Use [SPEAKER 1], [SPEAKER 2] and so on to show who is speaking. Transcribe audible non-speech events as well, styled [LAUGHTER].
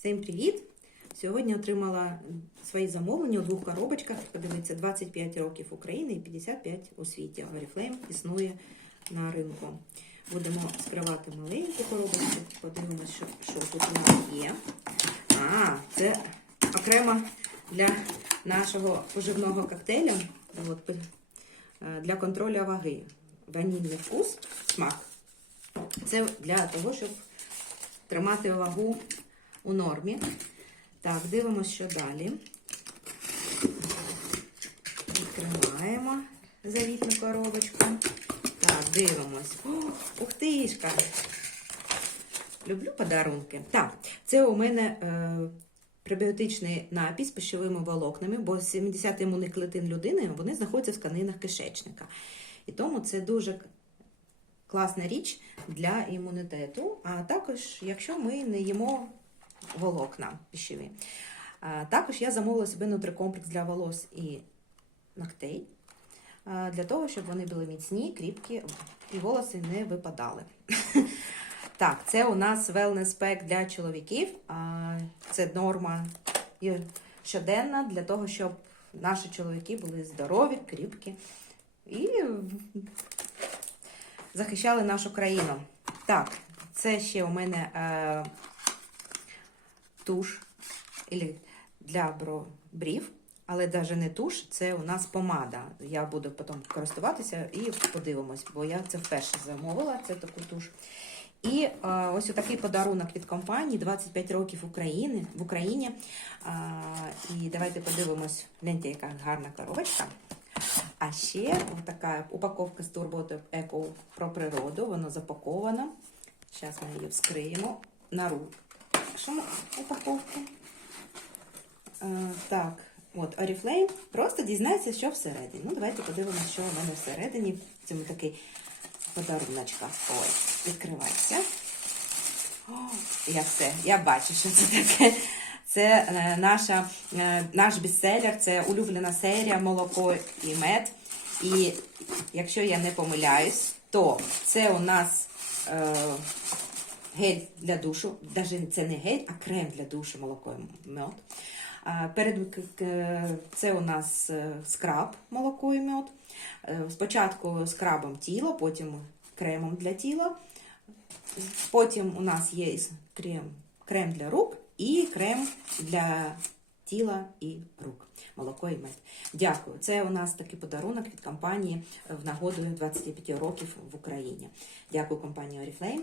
[SPEAKER 1] Всім привіт! Сьогодні отримала свої замовлення у двох коробочках. Подивіться, 25 років України і 55 у світі. Oriflame існує на ринку. Будемо скривати маленькі коробочки. Подивимося, що, що тут у нас є. А, це окремо для нашого поживного коктейля. От, е, для контролю ваги. Ванільний вкус, смак. Це для того, щоб тримати вагу у нормі. Так, дивимося, що далі. Відкриваємо завітну коробочку. Так, дивимось. О, ух тишка! Люблю подарунки. Так, це у мене е, пребіотичний напій з пищовими волокнами, бо 70 імунних клетин людини вони знаходяться в тканинах кишечника. І тому це дуже класна річ для імунітету, а також, якщо ми не їмо волокна пищеві. Також я замовила собі нутрикомплекс для волос і ногтей, для того, щоб вони були міцні, кріпкі і волоси не випадали. [LAUGHS] Так, це у нас wellness pack для чоловіків. Це норма щоденна для того, щоб наші чоловіки були здорові, кріпкі і захищали нашу країну. Так, це ще у мене е, туш для брів, але навіть не туш, це у нас помада. Я буду потім користуватися і подивимось, бо я це вперше замовила, це таку туш. І е, ось такий подарунок від компанії 25 років України в Україні. А, і давайте подивимось, гляньте, яка гарна коробочка. А ще така упаковка з турботою Еко про природу. Вона запакована. Зараз ми її вскриємо на руку. Упаковку. Е, так, от Oriflame. Просто дізнайся, що всередині. Ну, давайте подивимося, що у мене всередині. В цьому такий подаруночка. Ой, відкривається. О, я все, я бачу, що це таке. Це е, наша, е, наш бестселер, це улюблена серія молоко і мед. І якщо я не помиляюсь, то це у нас е, гель для душу. Навіть це не гель, а крем для душу, молоко і мед. Перед це у нас е, скраб молоко і мед. Е, Спочатку скрабом тіло, потім кремом для тіла. Потім у нас є крем, крем для рук і крем для тіла і рук. Молоко і мед. Дякую. Це у нас такий подарунок від компанії в нагоду 25 років в Україні. Дякую компанії Oriflame